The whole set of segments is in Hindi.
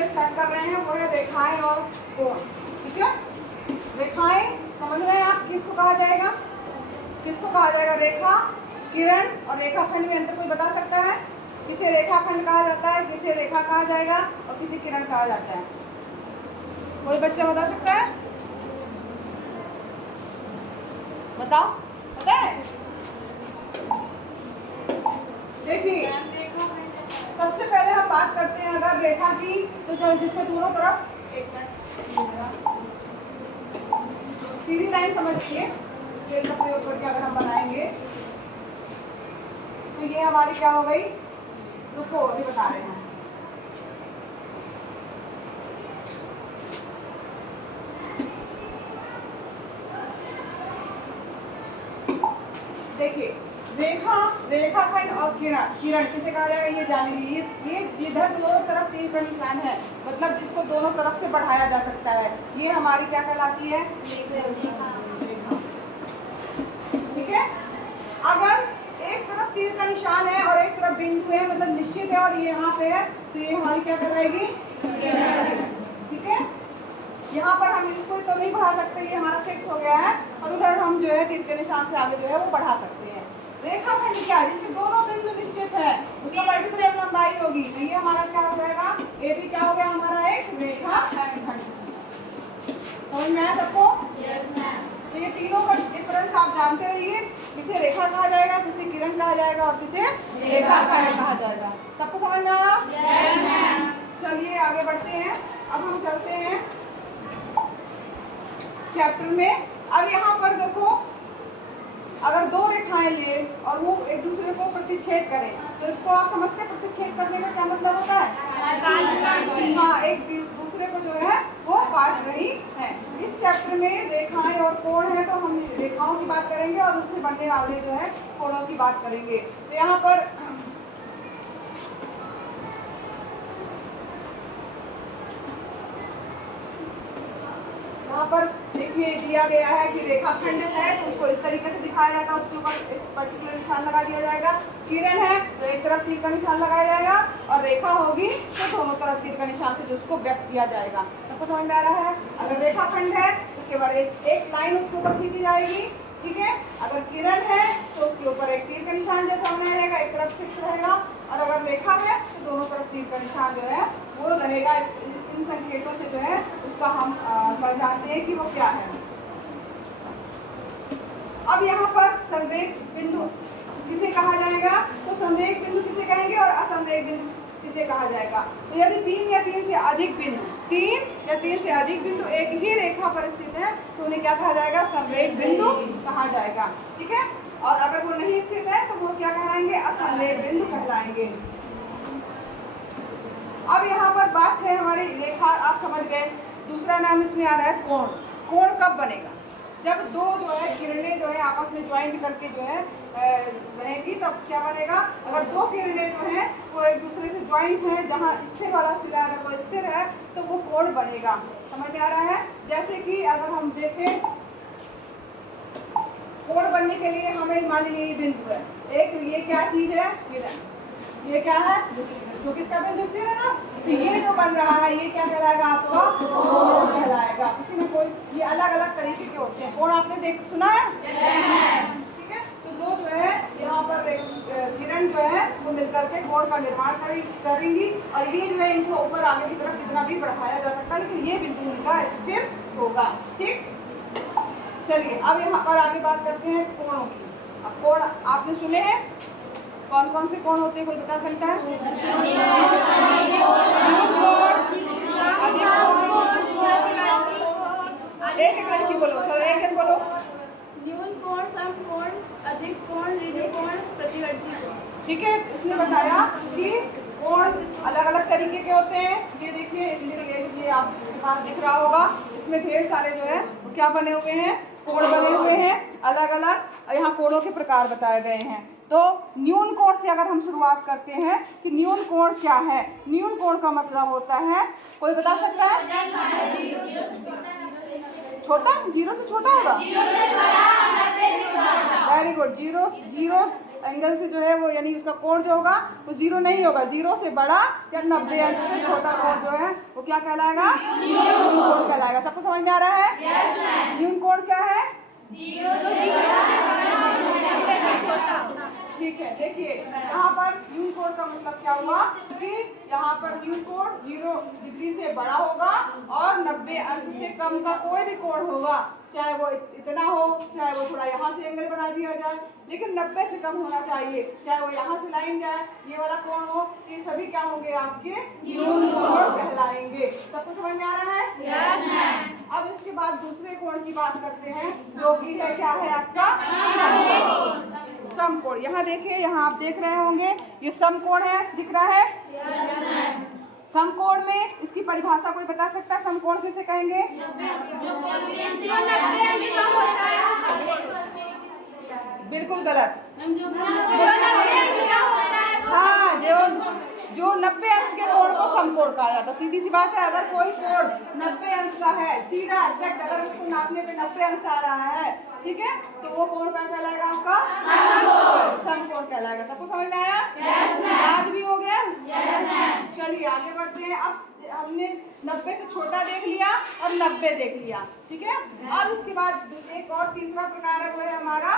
पढ़ाई स्टार्ट कर रहे हैं वो है रेखाएं और कोण। ठीक है, रेखाएं समझ रहे हैं आप किसको कहा जाएगा? किसको कहा जाएगा? रेखा, किरण और रेखाखंड में अंतर कोई बता सकता है? किसे रेखाखंड कहा जाता है, किसे रेखा कहा जाएगा और किसे किरण कहा जाता है? कोई बच्चा बता सकता है? बताओ, पता है? देखिए, सबसे पहले हम बात करते हैं अगर रेखा की, तो जो जिसके दोनों तरफ सीधी लाइन समझिए, स्केल का प्रयोग करके अगर हम बनाएंगे तो ये हमारी क्या हो गई? रुको, अभी बता रहे हैं। देखिए, रेखा, रेखाखंड और किरण, किरण किसे कहा जाएगा ये जानेंगे। ये इधर दोनों तरफ तीर का निशान है, मतलब जिसको दोनों तरफ से बढ़ाया जा सकता है, ये हमारी क्या कहलाती है? रेखा। ठीक है, अगर एक तरफ तीर का निशान है और एक तरफ बिंदु है, मतलब निश्चित है और ये यहाँ पे है, तो ये हमारी क्या कहलाएगी? ठीक है, यहाँ पर हम इसको तो नहीं बढ़ा सकते, ये हमारा फिक्स हो गया है, और उधर हम जो है तीर के निशान से आगे जो है वो बढ़ा सकते हैं। रेखाखंड क्या है? जिसके दोनों बिंदु निश्चित है, उसका पर्टिकुलर लंबाई होगी, तो ये हमारा क्या हो जाएगा? ये भी क्या हो गया? हमारा एक रेखाखंड। समझ में आया सबको? तो ये तीनों का डिफरेंस आप जानते रहिए, किसे रेखा कहा जाएगा, किसे किरण कहा जाएगा और किसे रेखाखंड कहा जाएगा। सबको समझ में आया? चलिए आगे बढ़ते हैं। अब हम चलते हैं चैप्टर में। अब यहाँ पर देखो, अगर दो रेखाएं ले और वो एक दूसरे को प्रतिच्छेद करें, तो इसको आप समझते हैं प्रतिच्छेद करने का क्या मतलब होता है? हाँ, एक दूसरे को जो है वो काट रही है। इस चैप्टर में रेखाएं और कोण है, तो हम रेखाओं की बात करेंगे और उससे बनने वाले जो है कोणों की बात करेंगे। तो यहाँ पर देखिए दिया गया है कि रेखाखंड है तो उसको इस तरीके से दिखाया जाता है, उसके ऊपर एक पर्टिकुलर निशान लगा दिया जाएगा। किरण है तो एक तरफ तीर का निशान लगाया जाएगा, और रेखा होगी तो दोनों तरफ तीर का निशान से जो उसको व्यक्त किया जाएगा। सबको समझ में आ रहा है? अगर रेखाखंड है तो उसके बाद एक लाइन उसके ऊपर खींची जाएगी। ठीक है, अगर किरण है तो उसके ऊपर एक तीर का निशान जैसा बनाया जाएगा, एक तरफ फिक्स रहेगा, और अगर रेखा है तो दोनों तरफ तीर का निशान जो है वो रहेगा। इन संकेतों से जो है उसका हम पहचानते हैं कि वो क्या है। अब यहाँ पर संरेख बिंदु किसे कहा जाएगा? तो संरेख बिंदु किसे कहेंगे और असंरेख बिंदु किसे कहा जाएगा? तो यदि तीन या तीन से अधिक बिंदु एक ही रेखा पर स्थित है तो उन्हें क्या कहा जाएगा? संरेख बिंदु कहा जाएगा। ठीक है, और अगर वो नहीं स्थित है तो वो क्या कहलाएंगे? असंरेख बिंदु कहलाएंगे। अब यहाँ पर बात है हमारी रेखा, आप समझ गए। दूसरा नाम इसमें आ रहा है कोण। कोण कब बनेगा? जब दो जो है किरणें जो है आपस में ज्वाइंट करके जो है रहेगी, तब क्या बनेगा? अगर दो किरणें जो हैं वो एक दूसरे से ज्वाइंट है, जहाँ स्थिर वाला सिरा अगर वो स्थिर है तो वो कोण बनेगा। समझ में आ रहा है? जैसे कि अगर हम देखें, कोण बनने के लिए हमें मान लीजिए ये बिंदु है, एक ये क्या चीज है? किरण। ये क्या है? जो किसका बिंदु स्थिर है ना, तो ये जो बन रहा है ये क्या कहलाएगा? आपका कोण कहलाएगा। किसी में कोई ये अलग अलग तरीके के होते हैं। कोण आपने सुना है? ठीक है, तो दो जो है यहाँ पर किरण जो है वो मिलकर के कोण का निर्माण करेंगी, और ये जो है इनको ऊपर आगे की तरफ कितना भी बढ़ाया जा सकता है, लेकिन ये बिंदु इनका स्थिर होगा। ठीक, चलिए अब यहाँ पर आगे बात करते हैं कोणों की। अब कोण आपने सुने हैं, कौन कौन से कोण होते हैं कोई बता सकता है? एक एक लड़की बोलो, चलो एक एक बोलो। न्यून कोण, समकोण, अधिक कोण, ऋण कोण, प्रतिवर्ती कोण। ठीक है, इसने बताया कि कोण अलग अलग तरीके के होते हैं। ये देखिए, इसलिए ये आपके पास दिख रहा होगा, इसमें ढेर सारे जो है वो क्या बने हुए हैं? कोण बने हुए हैं अलग अलग, और यहाँ कोणों के प्रकार बताए गए हैं। तो न्यून कोण से अगर हम शुरुआत करते हैं कि न्यून कोण क्या है? न्यून कोण का मतलब होता है, कोई बता सकता है? छोटा, जीरो से छोटा होगा। वेरी गुड, जीरो एंगल से जो है वो यानी उसका कोण जो होगा वो 0 नहीं होगा, 0 से बड़ा या 90 अंश से छोटा कोण जो है वो क्या कहलाएगा? न्यून कोण कहलाएगा। सबको समझ में आ रहा है? न्यून कोण क्या है? ठीक है, देखिए यहाँ पर न्यून कोण का मतलब क्या हुआ कि यहाँ पर न्यून कोण 0 डिग्री से बड़ा होगा और 90 अंश से कम का कोई भी कोण होगा, चाहे वो इतना हो, चाहे वो थोड़ा यहाँ से एंगल बना दिया जाए, लेकिन 90 से कम होना चाहिए। चाहे वो यहाँ से लाइन जाए, ये वाला कोण हो, ये सभी क्या होंगे? आपके न्यून कोण कहलाएंगे। सबको समझ में आ रहा है? Yes ma'am. अब इसके बाद दूसरे कोण की बात करते हैं, जो कि है क्या है आपका? समकोण। यहाँ देखिए, यहाँ आप देख रहे होंगे ये समकोण है, दिख रहा है? समकोण में इसकी परिभाषा कोई बता सकता है? समकोण किसे कहेंगे? बिल्कुल गलत। हाँ, जो 90 अंश के कोण को समकोण कहा जाता है। सीधी सी बात है, अगर कोई कोण 90 अंश का है, सीधा एग्जैक्ट, अगर उसको नापने पे 90 अंश आ रहा है, ठीक है, तो वो कोण क्या कहलाएगा? आपका समकोण कहलाएगा। सबको समझ में आया? याद भी हो गया? चलिए आगे बढ़ते हैं। अब हमने 90 से छोटा देख लिया और 90 देख लिया, ठीक है। अब इसके बाद एक और तीसरा प्रकार है, वो है हमारा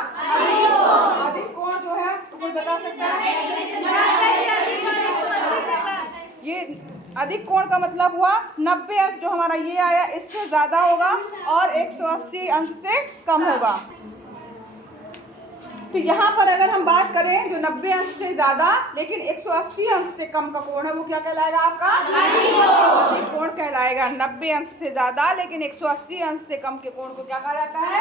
अधिक कोण। जो है तो कोई बता सकता है? ये अधिक कोण का मतलब हुआ 90 अंश जो हमारा ये आया इससे ज्यादा होगा और 180 अंश से कम होगा। तो यहाँ पर अगर हम बात करें जो 90 अंश से ज्यादा लेकिन 180 अंश से कम का कोण है, वो क्या कहलाएगा? आपका अधिक कोण कहलाएगा। 90 अंश से ज्यादा लेकिन 180 अंश से कम के कोण को क्या कहा जाता है?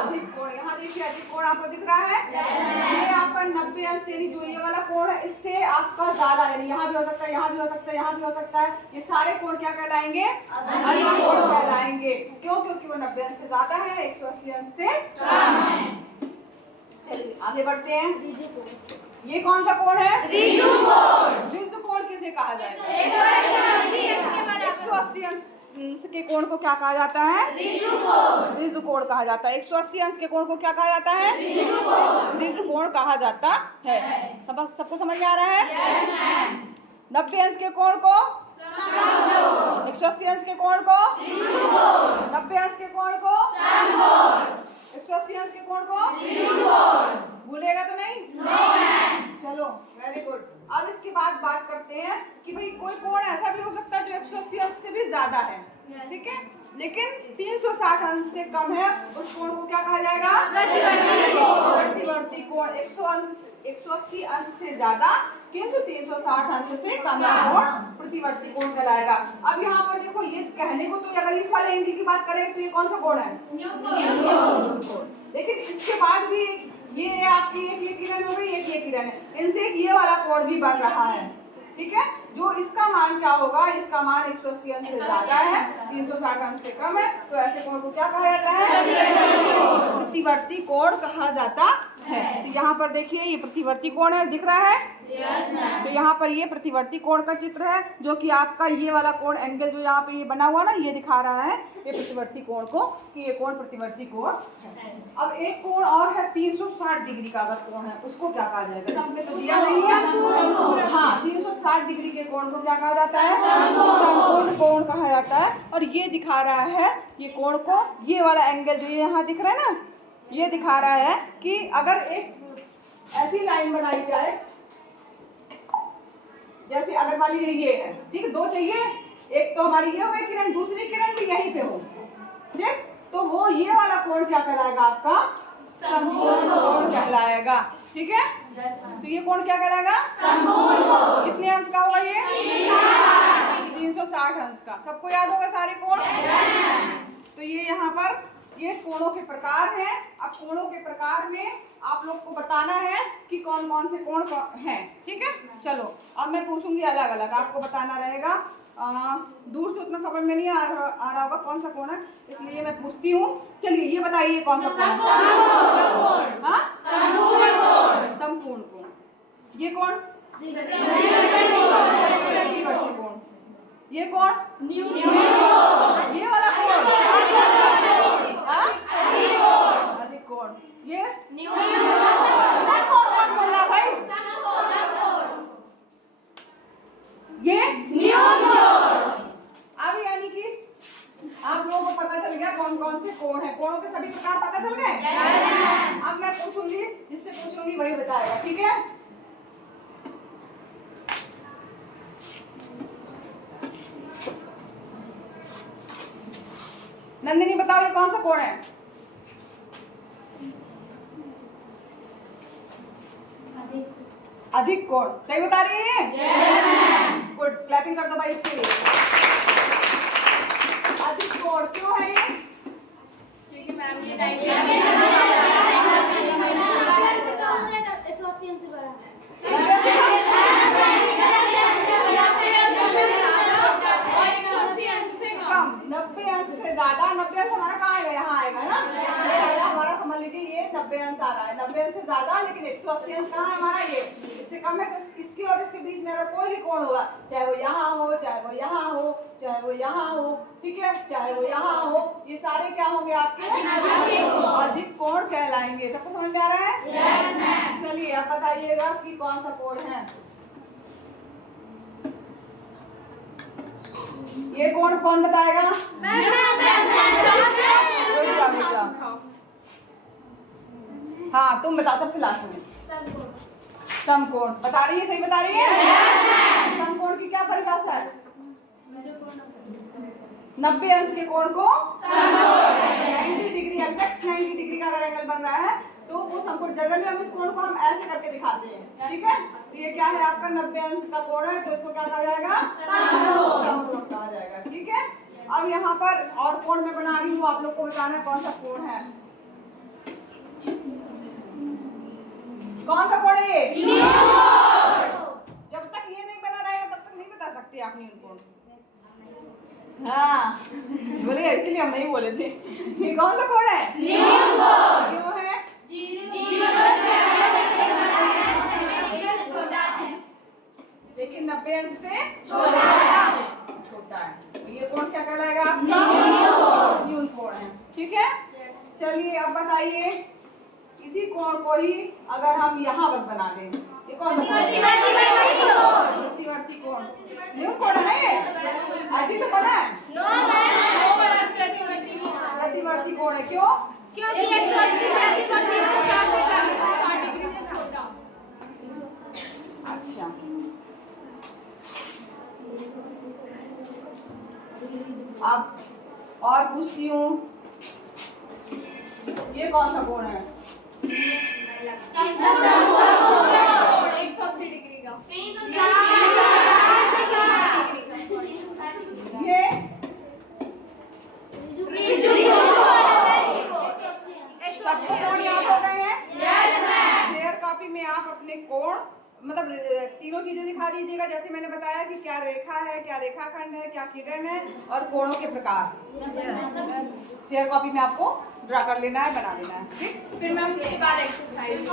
अधिक कोण। यहाँ देखिए अधिक कोण आपको दिख रहा है, ये आपका 90 अंश यानी जो ये वाला कोण है इससे आपका ज्यादा, यानी यहाँ भी हो सकता है, यहाँ भी हो सकता है, यहाँ भी हो सकता है, ये सारे कोण क्या कहलाएंगे? अधिक कोण कहलाएंगे। क्यों? क्योंकि वो 90 अंश से ज्यादा है, 180 अंश से कम है। चलिए आगे बढ़ते हैं। ये कौन सा कोण है? ऋजु कोण। ऋजु कोण किसे कहा जाएगा? 180 अंश के कोण को क्या कहा जाता है? ऋजु कोण। ऋजु कोण कहा जाता है। 180 अंश के कोण को क्या कहा जाता है? ऋजु कोण कहा जाता है। सबको समझ में आ रहा है? 90 अंश के कोण को 180 अंश के कोण को 90 अंश के कोण को 180 अंश के कोण को भूलेगा तो नहीं? चलो वेरी गुड। अब इसके बाद बात करते हैं कि भाई कोई कोण ऐसा भी हो सकता है जो 180 अंश से भी ज्यादा है, ठीक है, लेकिन 360 अंश से कम है, उस कोण को क्या कहा जाएगा? प्रतिवर्ती कोण। 180 अंश से ज्यादा किंतु 360 अंश से कम का कोण प्रतिवर्ती कोण कहलाएगा। अब यहाँ पर देखो, ये कहने को तो अगर इस वाले एंगल की बात करें तो ये कौन सा कोण है? न्यून कोण। लेकिन इसके बाद भी ये आपकी एक ये किरण हो गई, एक ये किरण है, इनसे एक ये वाला कोण भी बढ़ रहा है, ठीक है, जो इसका मान क्या होगा? इसका मान 180 अंश से ज्यादा है, 360 अंश से कम है, तो ऐसे कोण को क्या कहा जाता है? प्रतिवर्ती कोण कहा जाता है। तो यहाँ पर देखिए ये प्रतिवर्ती कोण है, दिख रहा है? तो यहाँ पर ये प्रतिवर्ती कोण का चित्र है, जो कि आपका ये वाला कोण एंगल जो यहाँ पे ये बना हुआ ना, ये दिखा रहा है ये प्रतिवर्ती कोण को कि ये कोण प्रतिवर्ती कोण है। अब एक कोण और है 360 डिग्री का अगर कोण है, उसको क्या कहा जाएगा? इसमें तो दिया नहीं है। हाँ, 360 डिग्री के कोण को क्या कहा जाता है? समकोण कोण कहा जाता है। और ये दिखा रहा है ये कोण को, ये वाला एंगल जो ये यहाँ दिख रहा है ना, ये दिखा रहा है कि अगर एक ऐसी लाइन बनाई जाए, जैसे अगर मान लीजिए ये है, ठीक है, दो चाहिए, एक तो हमारी ये हो गई किरण, दूसरी किरण भी यहीं पे हो, ठीक, तो वो ये वाला कोण क्या कहलाएगा? आपका समकोण कोण कहलाएगा, ठीक है। तो ये कोण क्या कहलाएगा? समकोण कोण। कितने अंश का होगा ये? 360 अंश का। सबको याद होगा सारे कोण? तो ये यहाँ पर ये कोणों के प्रकार हैं। अब कोणों के प्रकार में आप लोग को बताना है कि कौन कौन से कोण हैं, ठीक है। चलो अब मैं पूछूंगी अलग अलग, आपको बताना रहेगा। दूर से उतना समझ में नहीं आ रहा होगा कौन सा कोण है, इसलिए मैं पूछती हूँ। चलिए ये बताइए कौन सा कोण? संपूर्ण कोण। ये कोण? कोण। ये कोण? ये वाला कोण? अधिक कोण। ये पता चल गए? अब मैं पूछूंगी, जिससे पूछूंगी वही बताएगा, ठीक है? नंदिनी बताओ ये कौन सा कोण है? अधिक कोण। सही बता रही है? गुड, क्लैपिंग कर दो भाई इसके लिए। अधिक कोण क्यों है ये? क्योंकि मैम ये डायग्राम कम 90 अंश से ज्यादा। 90 अंश हमारा कहाँ आएगा? यहाँ आएगा ना, ये आएगा हमारा। समझ लीजिए ये 90 अंश आ रहा है, 90 अंश से ज्यादा, लेकिन 180 अंश कहाँ है हमारा? ये इससे कम है। तो इसकी और इसके बीच में अगर कोई भी कोण होगा, चाहे वो यहाँ हो, चाहे वो यहाँ हो, चाहे वो यहाँ हो, ठीक है, चाहे वो यहाँ हो, ये सारे क्या होंगे आपके? अधिक कोण कहलाएंगे। सबको समझ में आ रहा है? चलिए अब बताइएगा कि कौन सा कोण है। ये कोण कौन बताएगा? हाँ तुम बताओ सबसे लास्ट में। समकोण बता रही है? सही बता रही है? समकोण की क्या परिभाषा है? 90 अंश के कोण को 90 डिग्री, एग्जैक्ट 90 डिग्री का अगर एंगल बन रहा है तो वो समकोण। जनरली हम इस कोण को हम ऐसे करके दिखाते हैं, ठीक है? तो ये क्या है आपका? 90 अंश का कोण है, तो इसको क्या कहा जाएगा? समकोण कहा जाएगा, ठीक है? अब यहाँ पर और कोण मैं बना रही हूँ, आप लोग को बताना है कौन सा कोण है। कौन सा कोण है ये? जब तक ये नहीं बना रहेगा तब तक नहीं बता सकते आप न्यून कोण। हाँ बोले, इसलिए हम नहीं बोले थे। ये कौन सा कोण है? क्यों है? लेकिन 90 अंश से छोटा है। तो ये कोण क्या कहलाएगा? न्यून कोण है, ठीक है? चलिए अब बताइए, इसी कोण को ही अगर हम यहाँ बस बना दें, ये कौन सा? प्रतिवर्ती कोण। न्यून कोण है ये? ऐसी तो बना है। प्रतिवर्ती कोण है। क्यों? क्योंकि 180 डिग्री से छोटा। अच्छा, अब और पूछती हूँ, ये कौन सा कोण है? 180 डिग्री का। ये सबको कोण याद हो गए हैं? क्लियर कॉपी में आप अपने कोण मतलब तीनों चीजें दिखा दीजिएगा, जैसे मैंने बताया कि क्या रेखा है, क्या रेखाखंड है, क्या किरण है, और कोणों के प्रकार। क्लियर कॉपी में आपको ड्रा कर लेना है, बना लेना है, ठीक? फिर मैम उसके बाद एक्सरसाइज